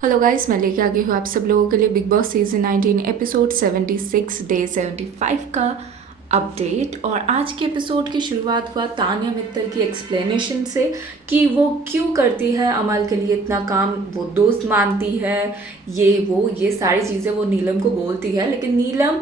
Hello guys, मैं लेके आ गई हूँ आप सब लोगों के लिए big boss season 19 episode 76 day 75 का अपडेट। और आज के एपिसोड की शुरुआत हुआ तानिया मित्तल की एक्सप्लेनेशन से कि वो क्यों करती है अमल के लिए इतना काम, वो दोस्त मानती है, ये सारी चीज़ें वो नीलम को बोलती है, लेकिन नीलम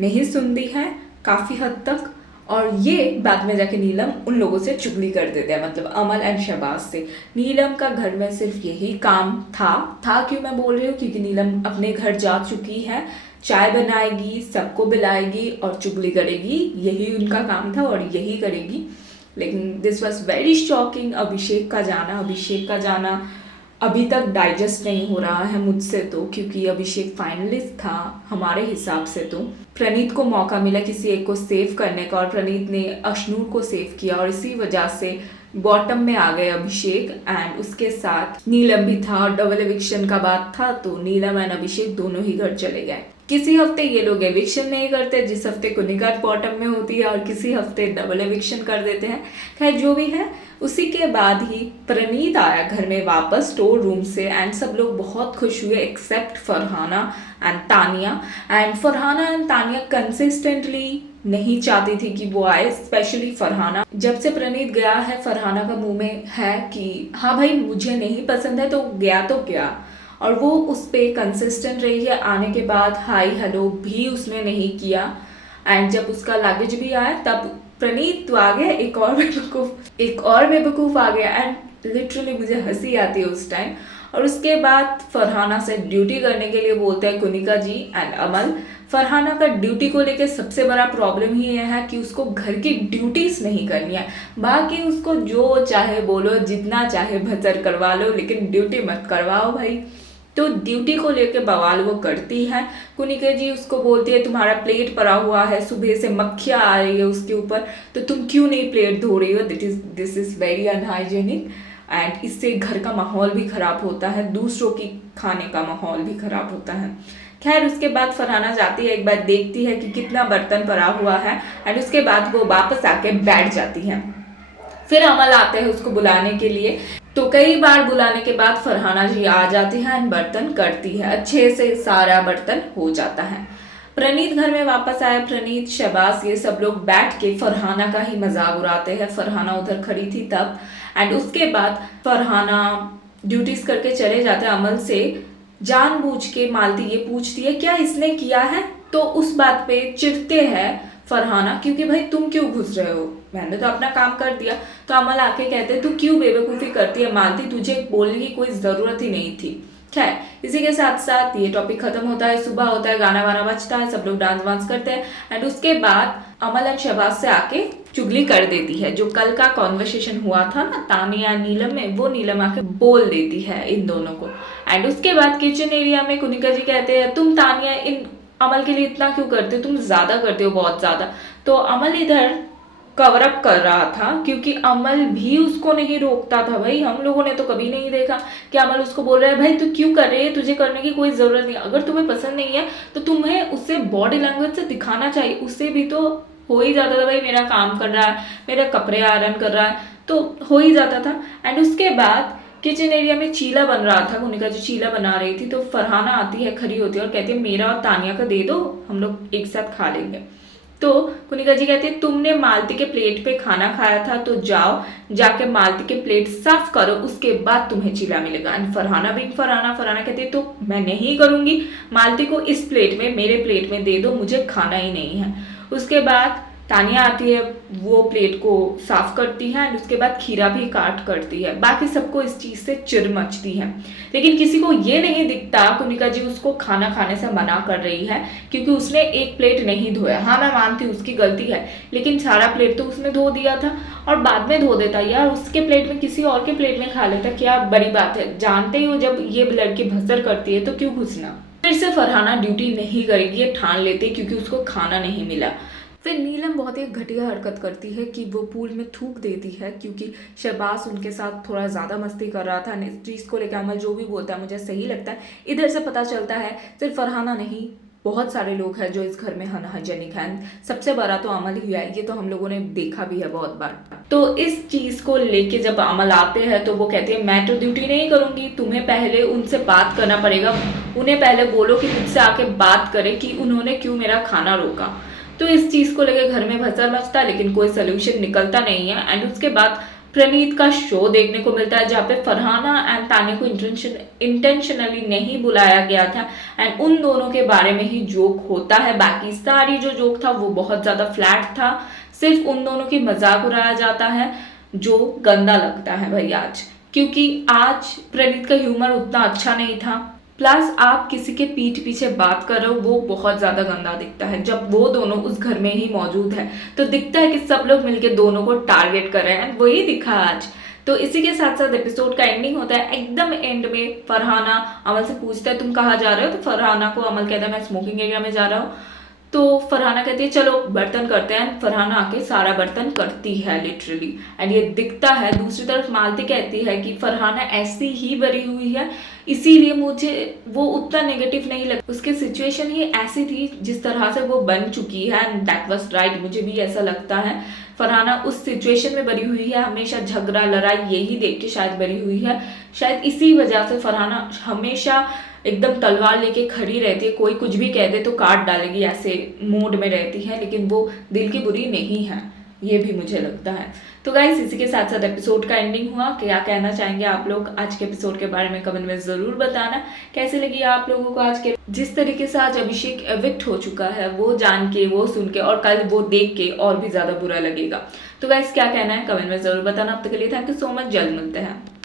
नहीं सुनती है काफ़ी हद तक। और ये बाद में जाके नीलम उन लोगों से चुगली कर देते हैं, मतलब अमल एंड शहबाज से। नीलम का घर में सिर्फ यही काम था क्यों मैं बोल रही हूँ, क्योंकि नीलम अपने घर जा चुकी है, चाय बनाएगी, सबको बुलाएगी और चुगली करेगी, यही उनका काम था और यही करेगी। लेकिन दिस वॉज वेरी शॉकिंग। अभिषेक का जाना अभी तक डाइजेस्ट नहीं हो रहा है मुझसे तो, क्योंकि अभिषेक फाइनलिस्ट था हमारे हिसाब से तो। प्रणीत को मौका मिला किसी एक को सेव करने का और प्रणीत ने अश्नूर को सेव किया और इसी वजह से बॉटम में आ गए अभिषेक। एंड उसके साथ नीलम भी था और डबल एविक्शन का बात था, तो नीलम एंड अभिषेक दोनों ही घर चले गए। किसी हफ्ते ये लोग एविक्शन नहीं करते, जिस हफ्ते कुनिका बॉटम में होती है, और किसी हफ्ते डबल एविक्शन कर देते हैं। खैर जो भी है, उसी के बाद ही प्रणीत आया घर में वापस स्टोर रूम से एंड सब लोग बहुत खुश हुए except Farhana and Tania. And Farhana and Tania consistently नहीं चाहती थी कि वो आए, स्पेशली फरहाना। जब से प्रणीत गया है फरहाना का मुंह में है कि हाँ भाई मुझे नहीं पसंद है, तो गया तो क्या, और वो उस पर कंसिस्टेंट रही है। आने के बाद हाई हेलो भी उसने नहीं किया। एंड जब उसका लगेज भी आया तब प्रणीत तो आ गया, एक और बेवकूफ़ आ गया। एंड लिटरली मुझे हंसी आती है उस टाइम। और उसके बाद फरहाना से ड्यूटी करने के लिए बोलते हैं कुनिका जी एंड अमल। फरहाना का ड्यूटी को लेके सबसे बड़ा प्रॉब्लम ही यह है कि उसको घर की ड्यूटीज नहीं करनी है। बाकी उसको जो चाहे बोलो, जितना चाहे भचर करवा लो, लेकिन ड्यूटी मत करवाओ भाई। तो ड्यूटी को लेके बवाल वो करती है। कुनिका जी उसको बोलती है तुम्हारा प्लेट पड़ा हुआ है, सुबह से मक्खियाँ आ रही है उसके ऊपर, तो तुम क्यों नहीं प्लेट धो रही हो। This is very unhygienic. And इससे घर का माहौल भी ख़राब होता है, दूसरों की खाने का माहौल भी ख़राब होता है। खैर उसके बाद फरहाना जाती है, एक बार देखती है कि कितना बर्तन पड़ा हुआ है, एंड उसके बाद वो वापस आके बैठ जाती है। फिर अमल आते हैं उसको बुलाने के लिए, तो कई बार बुलाने के बाद फरहाना जी आ जाती है एंड बर्तन करती है, अच्छे से सारा बर्तन हो जाता है। प्रणीत घर में वापस आए, प्रणीत शहबाज ये सब लोग बैठ के फरहाना का ही मजाक उड़ाते हैं। फरहाना उधर खड़ी थी तब। एंड उसके बाद फरहाना ड्यूटीज करके चले जाते हैं अमल से। जानबूझ के मालती ये पूछती है क्या इसने किया है, तो उस बात पे चिढ़ते हैं फरहाना, क्योंकि भाई तुम क्यों घुस रहे हो, मैंने तो अपना काम कर दिया। तो अमल आके कहते तू क्यों बेवकूफ़ी करती है मालती, तुझे बोलने की कोई ज़रूरत ही नहीं थी। खैर इसी के साथ साथ ये टॉपिक खत्म होता है, सुबह होता है, गाना वाना बजता है, सब लोग डांस वांस करते हैं। एंड उसके बाद अमल एंड शहबाज से आके चुगली कर देती है। जो कल का कॉन्वर्सेशन हुआ था ना तानिया नीलम में, वो नीलम आके बोल देती है इन दोनों को। एंड उसके बाद किचन एरिया में कुनिका जी कहते हैं तुम तानिया इन अमल के लिए इतना क्यों करते हो, तुम ज़्यादा करते हो, बहुत ज़्यादा। तो अमल इधर कवर अप कर रहा था, क्योंकि अमल भी उसको नहीं रोकता था। भाई हम लोगों ने तो कभी नहीं देखा कि अमल उसको बोल रहा है भाई तू क्यों कर रही है, तुझे करने की कोई ज़रूरत नहीं, अगर तुम्हें पसंद नहीं है तो तुम्हें उससे बॉडी लैंग्वेज से दिखाना चाहिए। उससे भी तो हो ही जाता था भाई मेरा काम कर रहा है, मेरे कपड़े आयरन कर रहा है, तो हो ही जाता था। एंड उसके बाद किचन एरिया में चीला बन रहा था, कुनिका जो चीला बना रही थी, तो फरहाना आती है, खड़ी होती है और कहती है मेरा और तानिया का दे दो, हम लोग एक साथ खा लेंगे। तो कुनिका जी कहती है तुमने मालती के प्लेट पे खाना खाया था, तो जाओ जाके मालती के प्लेट साफ करो, उसके बाद तुम्हें चीला मिलेगा। एंड फरहाना कहती है तो मैं नहीं करूंगी, मालती को इस प्लेट में मेरे प्लेट में दे दो, मुझे खाना ही नहीं है। उसके बाद तानिया आती है, वो प्लेट को साफ करती है एंड उसके बाद खीरा भी काट करती है। बाकी सबको इस चीज़ से चिढ़ मचती है, लेकिन किसी को ये नहीं दिखता कुनिका जी उसको खाना खाने से मना कर रही है, क्योंकि उसने एक प्लेट नहीं धोया। हाँ मैं मानती हूँ उसकी गलती है, लेकिन सारा प्लेट तो उसने धो दिया था, और बाद में धो देता यार, उसके प्लेट में किसी और के प्लेट में खा लेता, क्या बड़ी बात है। जानते ही हो जब ये लड़की भसर करती है तो क्यों घुसना। फिर से फरहाना ड्यूटी नहीं करेगी ये ठान लेते, क्योंकि उसको खाना नहीं मिला। फिर नीलम बहुत ही घटिया हरकत करती है कि वो पूल में थूक देती है, क्योंकि शहबाज उनके साथ थोड़ा ज़्यादा मस्ती कर रहा था। इस चीज़ को लेकर अमल जो भी बोलता है मुझे सही लगता है। इधर से पता चलता है सिर्फ फरहाना नहीं, बहुत सारे लोग हैं जो इस घर में अनहाइजेनिक हैं, सबसे बड़ा तो अमल ही है, ये तो हम लोगों ने देखा भी है बहुत बार। तो इस चीज़ को लेके जब अमल आते हैं तो वो कहते हैं मैं तो ड्यूटी नहीं करूँगी, तुम्हें पहले उनसे बात करना पड़ेगा, उन्हें पहले बोलो कि मुझसे आके बात करें कि उन्होंने क्यों मेरा खाना रोका। तो इस चीज़ को लेके घर में भसड़ मचता है, लेकिन कोई सोल्यूशन निकलता नहीं है। एंड उसके बाद प्रणीत का शो देखने को मिलता है जहाँ पे फरहाना एंड तानिया को इंटेंशनली नहीं बुलाया गया था एंड उन दोनों के बारे में ही जोक होता है। बाकी सारी जो जोक था वो बहुत ज़्यादा फ्लैट था, सिर्फ उन दोनों की मजाक उड़ाया जाता है जो गंदा लगता है भाई आज, क्योंकि आज प्रणीत का ह्यूमर उतना अच्छा नहीं था। प्लस आप किसी के पीठ पीछे बात कर रहे हो वो बहुत ज़्यादा गंदा दिखता है। जब वो दोनों उस घर में ही मौजूद है तो दिखता है कि सब लोग मिलके दोनों को टारगेट कर रहे हैं, वही दिखा आज। तो इसी के साथ साथ एपिसोड का एंडिंग होता है। एकदम एंड में फरहाना अमल से पूछता है तुम कहाँ जा रहे हो, तो फरहाना को अमल कहता है मैं स्मोकिंग एरिया में जा रहा हूँ। तो फरहाना कहती है चलो बर्तन करते हैं, फरहाना आके सारा बर्तन करती है लिटरली एंड ये दिखता है। दूसरी तरफ मालती कहती है कि फरहाना ऐसी ही भरी हुई है, इसीलिए मुझे वो उतना नेगेटिव नहीं लगा, उसकी सिचुएशन ही ऐसी थी जिस तरह से वो बन चुकी है एंड दैट वाज राइट, मुझे भी ऐसा लगता है। फरहाना उस सिचुएशन में बनी हुई है, हमेशा झगड़ा लड़ाई यही देख के शायद बनी हुई है। शायद इसी वजह से फरहाना हमेशा एकदम तलवार लेके खड़ी रहती है, कोई कुछ भी कह दे तो काट डालेगी, ऐसे मूड में रहती है, लेकिन वो दिल की बुरी नहीं है, ये भी मुझे लगता है। तो गाइस इसी के साथ साथ एपिसोड का एंडिंग हुआ। क्या कहना चाहेंगे आप लोग आज के एपिसोड के बारे में कमेंट में ज़रूर बताना। कैसे लगी आप लोगों को आज के, जिस तरीके से आज अभिषेक एविक्ट हो चुका है वो जान के, वो सुन के और कल वो देख के और भी ज़्यादा बुरा लगेगा। तो गाइस क्या कहना है कमेंट में ज़रूर बताना। अब तक के लिए थैंक यू सो मच, जल्द मिलते हैं।